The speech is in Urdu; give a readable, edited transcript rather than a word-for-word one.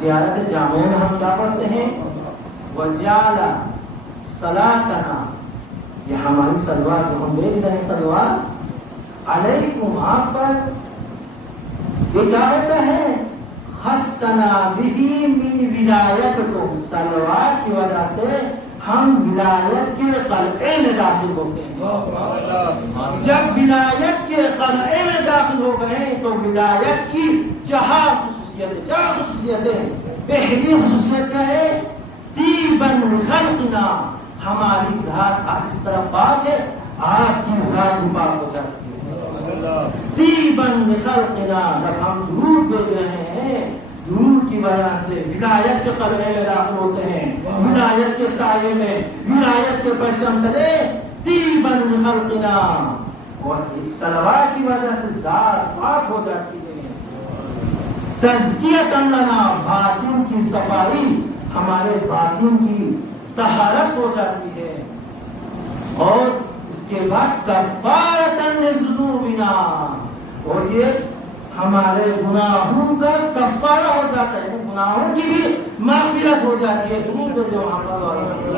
زیارت جامع میں ہم کیا پڑھتے ہیں؟ وجعل صلاتنا، یہ ہماری صلوات جو ہم دیکھ رہے ہیں، صلوات علیکم، آپ پر، یہ کیا ہوتا ہے؟ خصنا بہ من ولایتکم، صلوات کی وجہ سے ہم ولایت کے قلعے میں داخل ہوتے ہیں۔ جب ولایت کے قلعے میں داخل ہو گئے تو ولایت کی چار خصوصیتیں، پہلی خصوصیت کیا ہے؟ طیباً لخلقنا، ہماری ذات آج اس طرح پاک ہے، آپ کی ذات پاک ہو جاتی ہے۔ طیباً لخلقنا، جب ہم درود بھیج رہے ہیں، درود کی وجہ سے ولایت کے قلعے میں داخل ہوتے ہیں، ولایت کے سائے میں، ولایت کے پرچم تلے، طیباً لخلقنا، اور اس صلوات کی وجہ سے ذات پاک ہو جاتی ہے۔ تزکیۃ لنا، باطن کی صفائی، ہمارے باطن کی طہارت ہو جاتی ہے، اور اس کے بعد کفارۃ لذنوبنا، اور یہ ہمارے گناہوں کا کفارہ ہو جاتا ہے، گناہوں کی بھی معافرت ہو جاتی ہے۔ درود پہ جو محمد